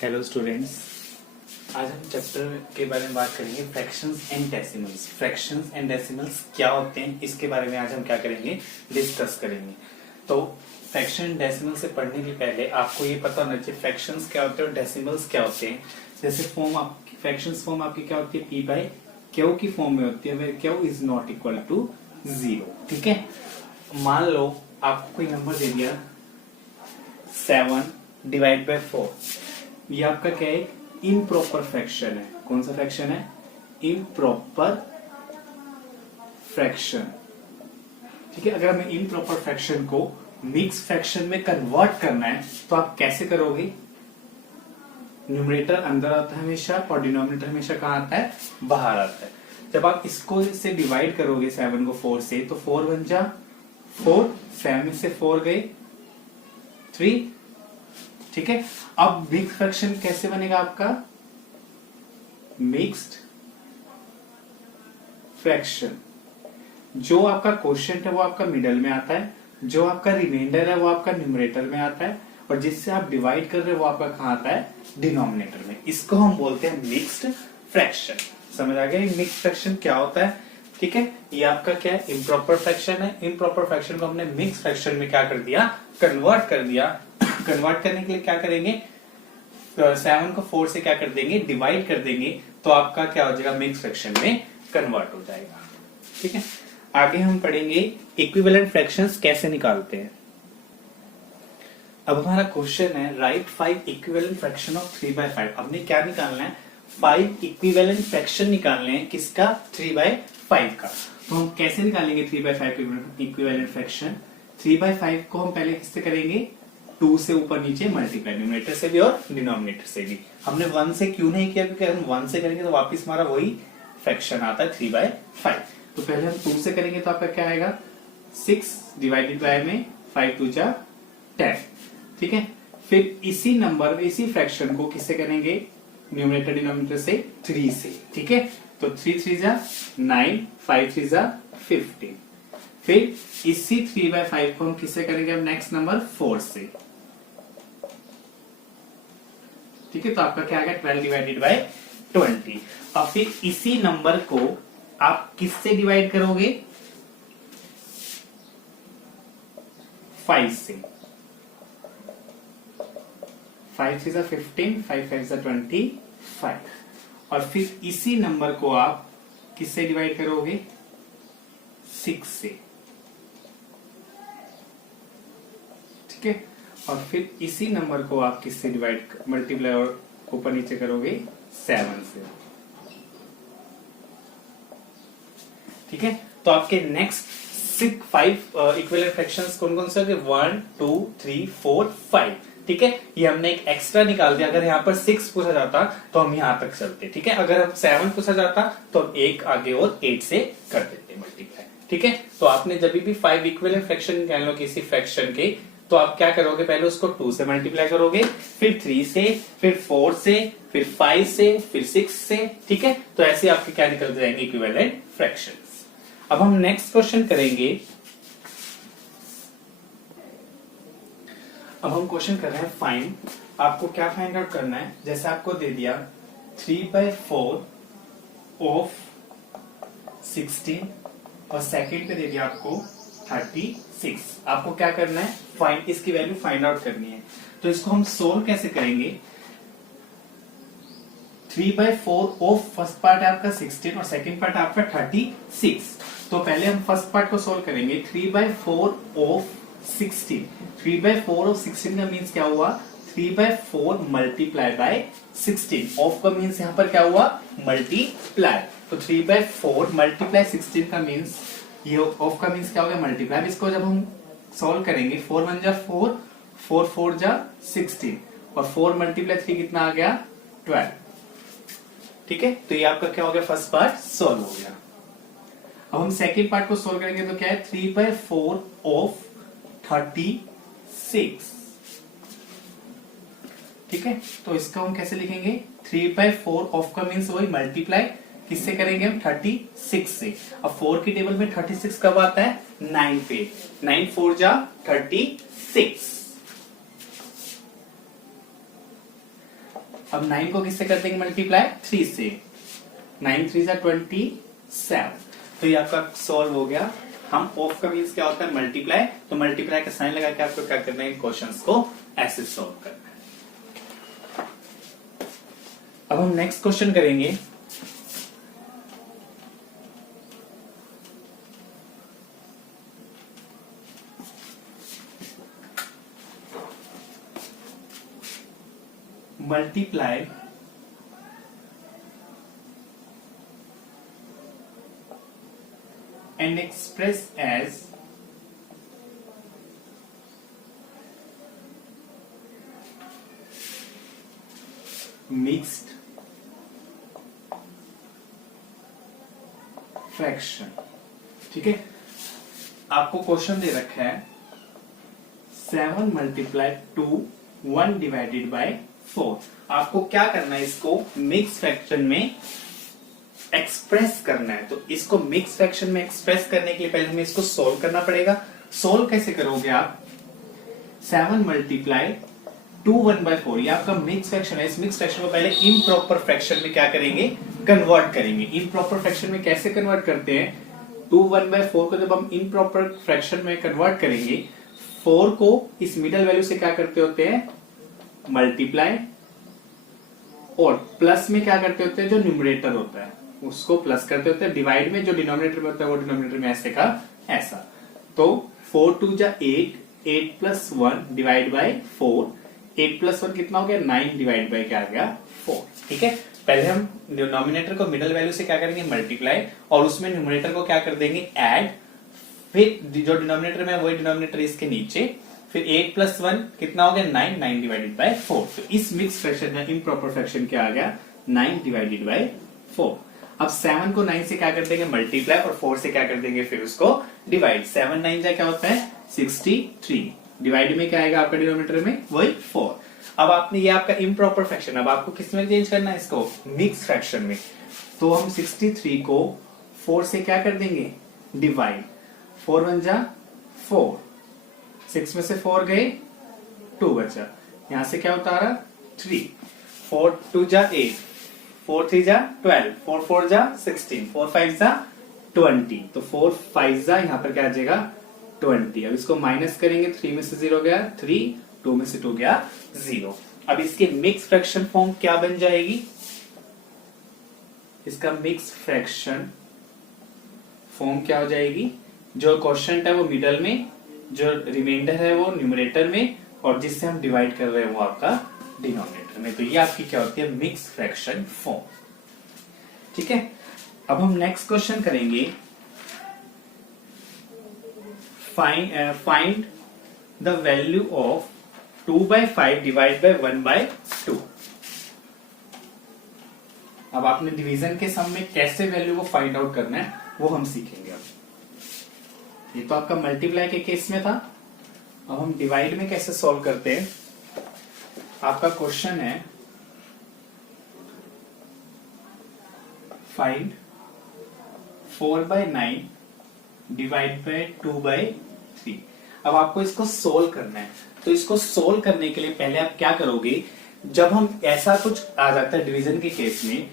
Hello students, आज हम chapter के बारे में बात करेंगे fractions and decimals. Fractions and decimals क्या होते हैं इसके बारे में आज हम क्या करेंगे, डिस्कस करेंगे। तो फ्रैक्शन एंड डेसिमल से पढ़ने के पहले आपको ये पता होना चाहिए फ्रैक्शंस क्या होते हैं और डेसिमल्स क्या होते हैं। जैसे फॉर्म आपकी फ्रैक्शंस फॉर्म आपकी क्या होती है, पी बाई क्यू की फॉर्म में होती है, where Q is not equal to 0। ठीक है, मान लो आपको कोई नंबर दे दिया 7 डिवाइड बाय 4, ये आपका क्या है, इम्प्रॉपर फ्रैक्शन है। कौन सा फ्रैक्शन है? Improper fraction. ठीक है, अगर हमें इम्प्रॉपर फ्रैक्शन को मिक्स फ्रैक्शन में कन्वर्ट करना है तो आप कैसे करोगे? न्यूमरेटर अंदर आता है हमेशा और डिनोमिनेटर हमेशा कहां आता है? बाहर आता है। जब आप इसको से डिवाइड करोगे 7 को 4 से, तो 4 बन जा 4, 7 में से 4 गए 3। ठीक है, अब मिक्स फ्रैक्शन कैसे बनेगा आपका? मिक्स्ड फ्रैक्शन, जो आपका क्वोशिएंट है वो आपका मिडल में आता है, जो आपका रिमाइंडर है वो आपका न्यूमरेटर में आता है, और जिससे आप डिवाइड कर रहे हो वो आपका कहां आता है? डिनोमिनेटर में। इसको हम बोलते हैं मिक्स्ड फ्रैक्शन। समझ आ गया मिक्स्ड फ्रैक्शन क्या होता है? ठीक है, ये आपका क्या है? इम्प्रॉपर फ्रैक्शन है। इम्प्रॉपर फ्रैक्शन को हमने मिक्स फ्रैक्शन में क्या कर दिया? कन्वर्ट कर दिया। कन्वर्ट करने के लिए क्या करेंगे? 7 को 4 से क्या कर देंगे? डिवाइड कर देंगे, तो आपका क्या हो जाएगा? मिक्स फ्रैक्शन में कन्वर्ट हो जाएगा। ठीक है, आगे हम पढ़ेंगे इक्विवेलेंट फ्रैक्शंस कैसे निकालते हैं। अब हमारा क्वेश्चन है राइट 5 इक्विवेलेंट फ्रैक्शन ऑफ 3/5। हमने क्या निकालना है? 5 इक्विवेलेंट फ्रैक्शन निकालने हैं। किसका? 3/5 का। तो हम कैसे निकालेंगे 3/5 इक्विवेलेंट फ्रैक्शन? 3/5 को हम पहले किससे करेंगे? 2 से ऊपर नीचे मल्टीप्लाई, न्यूमरेटर से भी और डिनोमिनेटर से भी। हमने 1 से क्यों नहीं किया? क्योंकि हम 1 से करेंगे तो वापस हमारा वही फ्रैक्शन आता है 3/5। तो पहले हम 2 से करेंगे तो आपका क्या आएगा? 6 डिवाइडेड बाय में 5 2 जा 10। ठीक है, फिर इसी नंबर इसी फ्रैक्शन को किससे करेंगे? न्यूमरेटर डिनोमिनेटर से 3 से। ठीक है, तो 3 3 जा 9, 5 3 जा 15। फिर इसी 3/5 को हम किससे करेंगे? अब नेक्स्ट नंबर 4 से। ठीक है, तो आपका क्या आ गया? 12 डिवाइडेड बाय 20। अब फिर इसी नंबर को आप किससे डिवाइड करोगे? 5 से। 5 3 15, 5 5 25। और फिर इसी नंबर को आप किससे डिवाइड करोगे? 6 से। ठीक है, और फिर इसी नंबर को आप किससे डिवाइड मल्टीप्लाई और ऊपर नीचे करोगे? 7 से। ठीक है, तो आपके नेक्स्ट 5 इक्विवेलेंट फ्रैक्शंस कौन कौन से? 1 2 3 4 5। ठीक है, ये हमने एक एक्स्ट्रा निकाल दिया। अगर यहाँ पर 6 पूछा जाता तो हम यहाँ तक चलते। ठीक है, अगर हम 7 पूछा जाता तो हम एक आगे और 8 से कर देते मल्टीप्लाई। ठीक है, तो आपने जब भी 5 इक्विवेलेंट फ्रैक्शन निकाल लो किसी फ्रैक्शन के, तो आप क्या करोगे? पहले उसको 2 से मल्टीप्लाई करोगे, फिर 3 से, फिर 4 से, फिर 5 से, फिर 6 से। ठीक है, तो ऐसे आपके क्या निकल जाएंगे? Equivalent fractions. अब हम नेक्स्ट क्वेश्चन करेंगे। अब हम क्वेश्चन कर रहे हैं फाइंड। आपको क्या फाइंड आउट करना है? जैसे आपको दे दिया 3/4 ऑफ 16 और सेकंड पे दे दिया आपको 36। आपको क्या करना है? फाइंड, इसकी वैल्यू फाइंड आउट करनी है। तो इसको हम सोल्व कैसे करेंगे? 3/4 ऑफ फर्स्ट पार्ट है आपका 16 और सेकंड पार्ट आपका 36। तो पहले हम फर्स्ट पार्ट को सोल्व करेंगे। 3/4 ऑफ 16, 3/4 ऑफ 16 का मीन्स क्या हुआ? 3/4 मल्टीप्लाई बाय 16। ऑफ का मीन्स यहाँ पर क्या हुआ? मल्टीप्लाई। तो 3/4 मल्टीप्लाई 16 का मीन्स, ये ऑफ का मीन्स क्या हो गया? मल्टीप्लाई। इसको जब हम सॉल्व करेंगे 4 1 जा 4, 4 4 जा 16 और 4 मल्टीप्लाई 3 कितना आ गया? 12। ठीक है, तो ये आपका क्या हो गया? फर्स्ट पार्ट सॉल्व हो गया। अब हम सेकेंड पार्ट को सॉल्व करेंगे तो क्या है? 3/4 ऑफ 36। ठीक है, तो इसका हम कैसे लिखेंगे? 3/4 ऑफ का मीन्स वही मल्टीप्लाई किससे करेंगे हम? 36 से। अब 4 की टेबल में 36 कब आता है? 9 पे। 9 4 जा 36। अब 9 को किससे कर देंगे मल्टीप्लाई? 3 से। 9 3 जा 27। तो ये आपका सॉल्व हो गया। हम ऑफ का मीन्स क्या होता है? मल्टीप्लाई। तो मल्टीप्लाई का साइन लगा के आपको क्या करना है? इन क्वेश्चंस को ऐसे सॉल्व करना है। अब हम नेक्स्ट क्वेश्चन करेंगे। multiply and express as mixed fraction। ठीक है, आपको क्वेश्चन दे रखा है 7 मल्टीप्लाई 2 1 डिवाइडेड बाय 4। आपको क्या करना है? इसको मिक्स फ्रैक्शन में एक्सप्रेस करना है। तो इसको मिक्स फ्रैक्शन में एक्सप्रेस करने के लिए पहले हमें इसको सोल्व करना पड़ेगा। सोल्व कैसे करोगे आप? 7 मल्टीप्लाई 2 1/4, ये आपका मिक्स फ्रैक्शन है। इस मिक्स फ्रैक्शन को पहले इम्प्रॉपर फ्रैक्शन में क्या करेंगे? कन्वर्ट करेंगे। इम्प्रॉपर फ्रैक्शन में कैसे कन्वर्ट करते हैं? 2 1/4 को जब हम इम्प्रॉपर फ्रैक्शन में कन्वर्ट करेंगे, 4 को इस मिडल वैल्यू से क्या करते होते हैं? मल्टीप्लाई, और प्लस में क्या करते होते हैं? जो न्यूमरेटर होता है उसको प्लस करते होते हैं। डिवाइड में जो डिनोमिनेटर में होता है वो डिनोमिनेटर में ऐसे का ऐसा। तो 4 2 जा 8, 8 + 1 डिवाइड बाय 4। 8 + 1 कितना हो गया? 9 डिवाइड बाय क्या आ गया? 4। ठीक है, पहले हम डिनोमिनेटर को मिडल वैल्यू से क्या करेंगे? मल्टीप्लाई, और उसमें न्यूमरेटर को क्या कर देंगे? ऐड। फिर जो डिनोमिनेटर में वही डिनोमिनेटर इसके नीचे। फिर 8 + 1 कितना हो गया? 9, 9 डिवाइडेड बाय 4। तो इस मिक्स फ्रैक्शन का इम्प्रॉपर फ्रैक्शन क्या आ गया? 9 डिवाइडेड बाय 4। अब 7 को 9 से क्या कर देंगे? मल्टीप्लाई, और 4 से क्या कर देंगे? फिर उसको डिवाइड। 7 9 जा क्या होता है? 63। डिवाइड में क्या आएगा आपका डिनोमिनेटर में? वही 4। अब आपने ये आपका इम्प्रॉपर फ्रैक्शन, अब आपको किस में चेंज करना है? इसको मिक्स फ्रैक्शन में। तो हम 63 को 4 से क्या कर देंगे? डिवाइड। 4 1 जा 4, 6 में से 4 गए, 2 बचा। यहां से क्या उतारा? 3। 4 2 जा 8, 4 3 जा 12, 4 4 जा 16, 4 5 जा 20। तो 4 5 जा यहां पर क्या आ जाएगा? 20। अब इसको माइनस करेंगे, 3 में से 0 गया 3, 2 में से 2 गया 0। अब इसके मिक्स फ्रैक्शन फॉर्म क्या बन जाएगी? इसका मिक्स फ्रैक्शन फॉर्म क्या हो जाएगी? जो क्वेश्चन है वो मिडल में, जो रिमाइंडर है वो न्यूमरेटर में, और जिससे हम डिवाइड कर रहे हैं वो आपका डिनोमिनेटर में। तो ये आपकी क्या होती है? Mix fraction form. ठीक है, अब हम नेक्स्ट क्वेश्चन करेंगे। Find the value of 2/5 divide by 1/2। अब आपने डिवीजन के सम में कैसे वैल्यू को फाइंड आउट करना है वो हम सीखेंगे। अब ये तो आपका मल्टीप्लाई के केस में था। अब हम डिवाइड में कैसे सॉल्व करते हैं? आपका क्वेश्चन है फाइंड 4/9 डिवाइड बाय 2/3। अब आपको इसको सोल्व करना है। तो इसको सोल्व करने के लिए पहले आप क्या करोगे? जब हम ऐसा कुछ आ जाता है डिवीजन के केस में,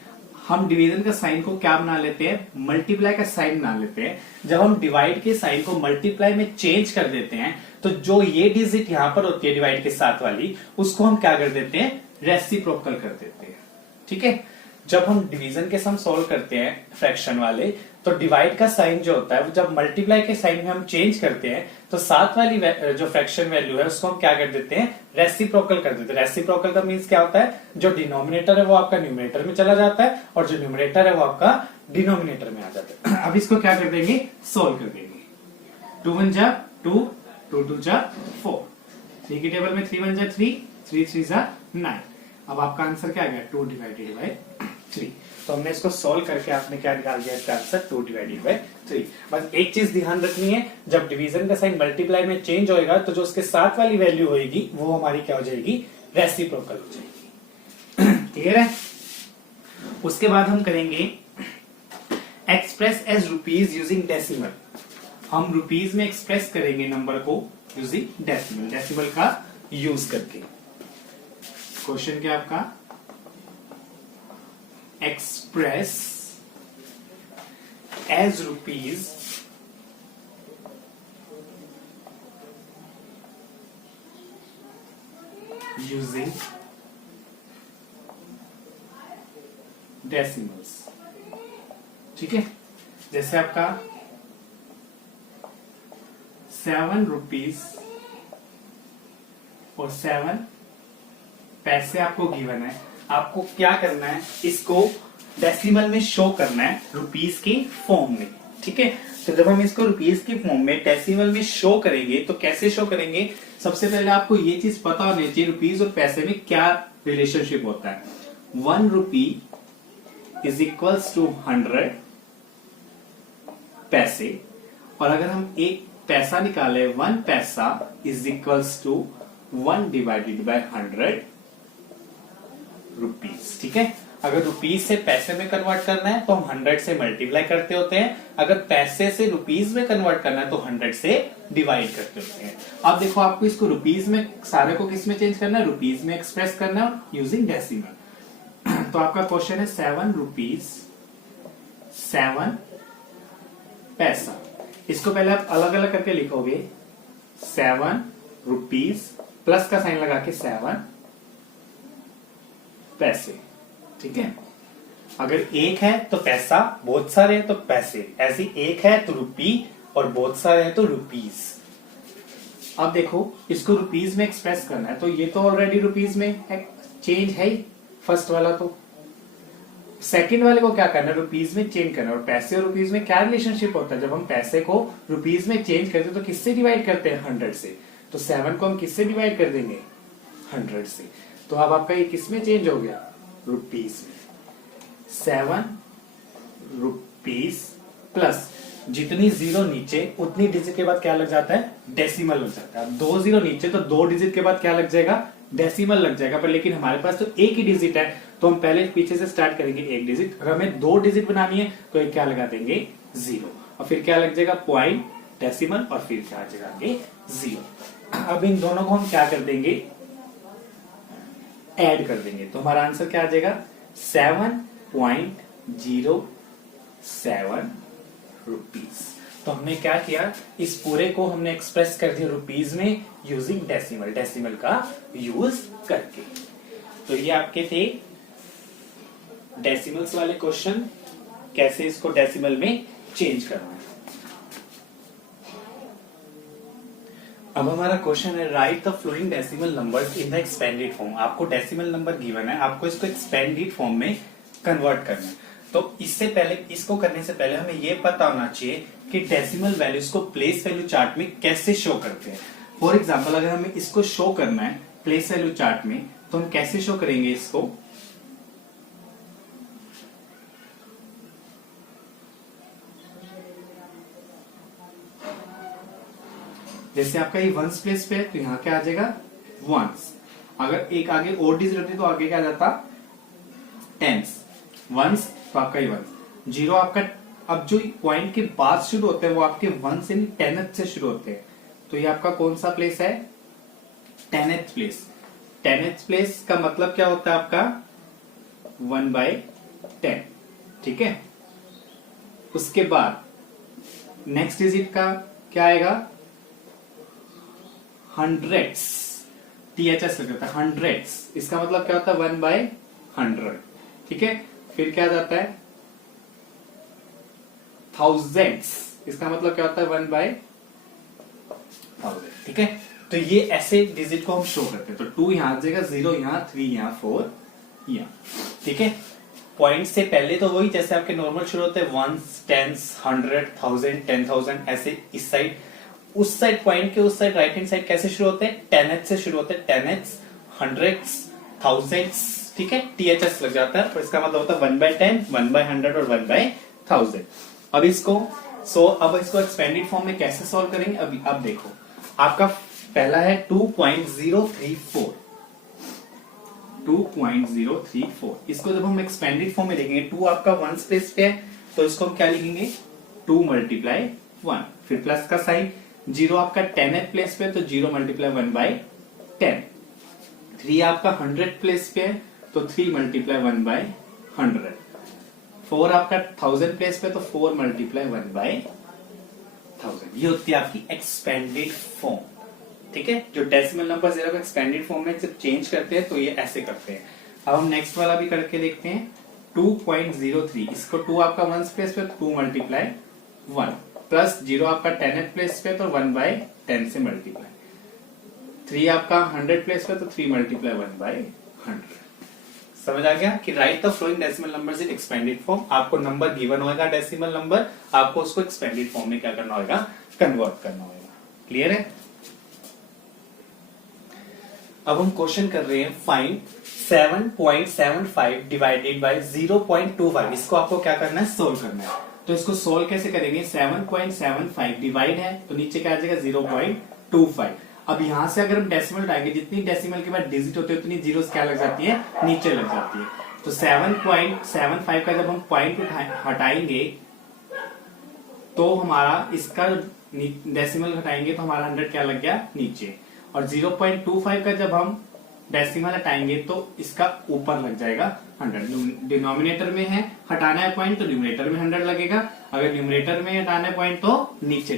हम डिवीजन का साइन को क्या बना लेते हैं? मल्टीप्लाई का साइन बना लेते हैं। जब हम डिवाइड के साइन को मल्टीप्लाई में चेंज कर देते हैं, तो जो ये डिजिट यहां पर होती है डिवाइड के साथ वाली, उसको हम क्या कर देते हैं? रेसिप्रोकल कर देते हैं। ठीक है, जब हम डिवीजन के सम सॉल्व करते हैं फ्रैक्शन वाले, तो डिवाइड का साइन जो होता है वो जब मल्टीप्लाई के साइन में हम चेंज करते हैं, तो साथ वाली जो फ्रैक्शन वैल्यू है उसको हम क्या कर देते हैं? रेसिप्रोकल कर देते हैं। रेसिप्रोकल का मीन्स क्या होता है? जो डिनोमिनेटर है वो आपका न्यूमरेटर में चला जाता है, और जो न्यूमरेटर है वो आपका डिनोमिनेटर में आ जाता है। अब इसको क्या कर देंगे? सोल्व कर देंगे। 2 1 जा 2, 2 2 जा 4। 3 की टेबल में 3 1 जा 3, 3 3 जा 9। अब आपका आंसर क्या आ गया? 2 डिवाइडेड बाय 3। तो हमने इसको सोल्व करके आपने क्या निकाल दिया? इसका आंसर 2 डिवाइडेड बाय 3। बस एक चीज ध्यान रखनी है, जब डिवीजन का साइन मल्टीप्लाई में चेंज होएगा, तो जो उसके साथ वाली वैल्यू होगी वो हमारी क्या हो जाएगी? रेसिप्रोकल हो जाएगी। क्लियर है? उसके बाद हम करेंगे express as rupees using decimal. हम रुपीज में एक्सप्रेस करेंगे नंबर को यूजिंग डेसिमल, डेसिमल का यूज करके। क्वेश्चन क्या आपका? express as rupees using decimals. ठीक है, जैसे आपका 7 रुपीज और 7 पैसे आपको गिवन है, आपको क्या करना है, इसको डेसिमल में शो करना है रुपीज के फॉर्म में। ठीक है, तो जब हम इसको रुपीज के फॉर्म में डेसिमल में शो करेंगे तो कैसे शो करेंगे, सबसे पहले आपको ये चीज पता होनी चाहिए रुपीज और पैसे में क्या रिलेशनशिप होता है। 1 रुपी इज इक्वल्स टू 100 पैसे, और अगर हम एक पैसा निकाले 1 पैसा is equals to 1 divided by 100 rupees. ठीक है, अगर रुपीज से पैसे में कन्वर्ट करना है तो हम 100 से मल्टीप्लाई करते होते हैं, अगर पैसे से रुपीज में कन्वर्ट करना है तो 100 से डिवाइड करते होते हैं। अब देखो, आपको इसको रुपीज में सारे को किस में चेंज करना है, रुपीज में एक्सप्रेस करना है यूजिंग डेसिमल। तो आपका क्वेश्चन है 7 रुपीज 7 पैसा। इसको पहले आप अलग अलग करके लिखोगे, 7 रुपीज प्लस का साइन लगा के 7 पैसे। ठीक है, अगर एक है तो पैसा, बहुत सारे हैं तो पैसे, ऐसे एक है तो रुपी और बहुत सारे हैं तो रुपीज। अब देखो, इसको रुपीज में एक्सप्रेस करना है तो ये तो ऑलरेडी रुपीज में चेंज है ही, फर्स्ट वाला। तो सेकंड वाले को क्या करना है, रुपीज में चेंज करना है। और पैसे और रुपीज में क्या रिलेशनशिप होता है, जब हम पैसे को रुपीज में चेंज करते हैं तो किससे डिवाइड करते हैं, 100 से। तो 7 को हम किससे डिवाइड कर देंगे, 100 से। तो अब आपका ये किस में चेंज हो गया, रुपीज में। 7 रुपीज प्लस जितनी जीरो नीचे उतनी डिजिट के बाद क्या लग जाता है, डेसिमल लग जाता है। अब 2 जीरो नीचे तो 2 डिजिट के बाद क्या लग जाएगा, डेसिमल लग जाएगा। पर लेकिन हमारे पास तो एक ही डिजिट है तो हम पहले पीछे से स्टार्ट करेंगे एक डिजिट। अगर हमें 2 डिजिट बनानी है तो एक क्या लगा देंगे, 0, और फिर क्या लग जाएगा, पॉइंट, डेसिमल, और फिर क्या आ जाएगा आगे 0। अब इन दोनों को हम क्या कर देंगे, ऐड कर देंगे। तो हमारा आंसर क्या आ जाएगा, 7.07 रुपीज। तो हमने क्या किया, इस पूरे को हमने एक्सप्रेस कर दिया रुपीज में यूजिंग डेसिमल, डेसिमल का यूज करके। तो ये आपके थे डेसिमल्स वाले क्वेश्चन, कैसे इसको डेसिमल में चेंज करना है। अब हमारा क्वेश्चन है, right the flowing decimal numbers in the expanded form. आपको डेसिमल नंबर गिवन है, आपको इसको एक्सपेंडेड फॉर्म में कन्वर्ट करना है। तो इससे पहले, इसको करने से पहले हमें यह पता होना चाहिए कि डेसिमल वैल्यूज को प्लेस वैल्यू चार्ट में कैसे शो करते हैं। फॉर एग्जाम्पल, अगर हमें इसको शो करना है प्लेस वैल्यू चार्ट में तो हम कैसे शो करेंगे इसको, जैसे आपका ये वंस प्लेस पे है तो यहां क्या आ जाएगा, वंस। अगर एक आगे और डिजिट होती तो आगे क्या आ जाता, टेंस। वंस तो आपका ये वंस। 0 आपका, अब जो पॉइंट के बाद शुरू होते हैं वो आपके 1 से 10th से शुरू होते हैं। तो ये आपका कौन सा प्लेस है, 10th प्लेस। 10th प्लेस का मतलब क्या होता है आपका, 1/10। ठीक है, उसके बाद नेक्स्ट डिजिट का क्या आएगा, हंड्रेड्स, THS लग जाता है, हंड्रेड्स। इसका मतलब क्या होता है, 1/100। ठीक है, फिर क्या जाता है, थाउजेंड्स। इसका मतलब क्या होता है, 1/1000। ठीक है, तो ये ऐसे डिजिट को हम शो करते हैं। तो 2 यहां आ जाएगा, 0 यहां, 3 यहां, 4 यहां। ठीक है, पॉइंट से पहले तो वही जैसे आपके नॉर्मल शुरू होते हैं, 1s, 10s, 100, 1000, 10,000, ऐसे इस साइड। उस साइड पॉइंट के उस साइड राइट हैंड साइड कैसे शुरू होते हैं, 10th से शुरू होते हैं, 10th, 100s, 1000s। ठीक है, THS लग जाता है, तो इसका मतलब होता है 1/10, 1/100 और 1/1000। अब इसको अब इसको एक्सपेंडेड फॉर्म में कैसे सॉल्व करेंगे, अब देखो, आपका पहला है 2.034। 2.034 इसको जब हम एक्सपेंडेड फॉर्म में लिखेंगे, 2 आपका 1 प्लेस पे है तो इसको हम क्या लिखेंगे, 2 × 1, फिर प्लस का साइन। 0 आपका 10th प्लेस पे है तो 0 × 1/10। 3 आपका 100 प्लेस पे है तो 3 × 1/100। 4 आपका 1000 प्लेस पे तो 4 मल्टीप्लाई 1/1000, ये होती है आपकी एक्सपेंडेड फॉर्म। ठीक है, जो डेसिमल नंबर 0 को एक्सपेंडेड फॉर्म में जब चेंज करते हैं तो ये ऐसे करते हैं। अब हम नेक्स्ट वाला भी करके देखते हैं। 2.03, इसको 2 आपका 1 प्लेस पे 2 मल्टीप्लाई 1 प्लस 0 आपका 10th प्लेस पे तो 1/10 से मल्टीप्लाई, 3 आपका 100 प्लेस पे तो 3 मल्टीप्लाई 1/100। समझ आ गया कि right the flowing decimal numbers in expanded form. आपको नंबर गिवन होगा डेसिमल नंबर, आपको उसको एक्सपेंडेड फॉर्म में क्या करना होगा, कन्वर्ट करना होगा। क्लियर है। अब हम क्वेश्चन कर रहे हैं फाइंड 7.75 डिवाइडेड बाय 0.25। इसको आपको क्या करना है, सोल्व करना है। तो इसको सोल्व कैसे करेंगे, 7.75 डिवाइड है तो नीचे क्या आ जाएगा 0.25। अब यहां से अगर हम डेसिमल उठाएंगे, जितनी डेसिमल के बाद डिजिट होते हैं उतनी जीरोस क्या लग जाती है, नीचे लग जाती है। तो 7.75 का जब हम पॉइंट हटाएंगे तो हमारा इसका डेसिमल हटाएंगे तो हमारा 100 क्या लग गया, नीचे। और 0.25 का जब हम डेसिमल हटाएंगे तो इसका ऊपर लग जाएगा 100। डिनोमिनेटर में है, हटाना है पॉइंट तो न्यूमरेटर में 100 लगेगा, अगर न्यूमरेटर में हटाना है पॉइंट तो नीचे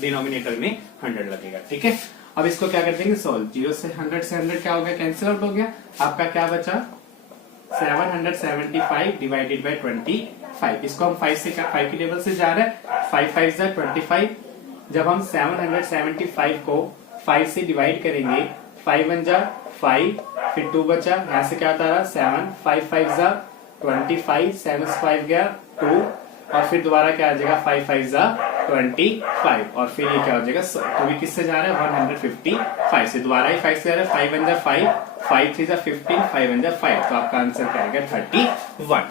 डिनोमिनेटर में 100 लगेगा। ठीक है, अब इसको क्या कर देंगे, सोल्व। 0 से 100 क्या हो गया, कैंसिल आउट हो गया। आपका क्या बचा, 775 डिवाइडेड बाई 25। इसको हम 5 की टेबल से जा रहे हैं, 5 5 25। जब हम 775 को 5 से डिवाइड करेंगे, 5 1 5, फिर 2 बचा, यहाँ से क्या आता रहा 7, 5 5 25, 7 5 गया 2, और फिर दोबारा क्या आ जाएगा 5 5 25, और फिर ये क्या हो जाएगा, तो भी किससे जा रहा है 155 से, दोबारा ही 5 से जा रहा है, 5 1 5, 5 3 15, 5 1 5, तो आपका आंसर क्या आएगा 31।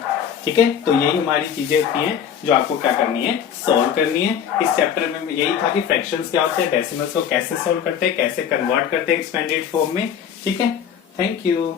ठीक है, तो यही हमारी चीजें होती हैं जो आपको क्या करनी है, सोल्व करनी है। इस चैप्टर में यही था कि फ्रैक्शंस क्या होते हैं, डेसिमल्स को कैसे सोल्व करते हैं, कैसे कन्वर्ट करते हैं एक्सपेंडेड फॉर्म में। ठीक है, थैंक यू।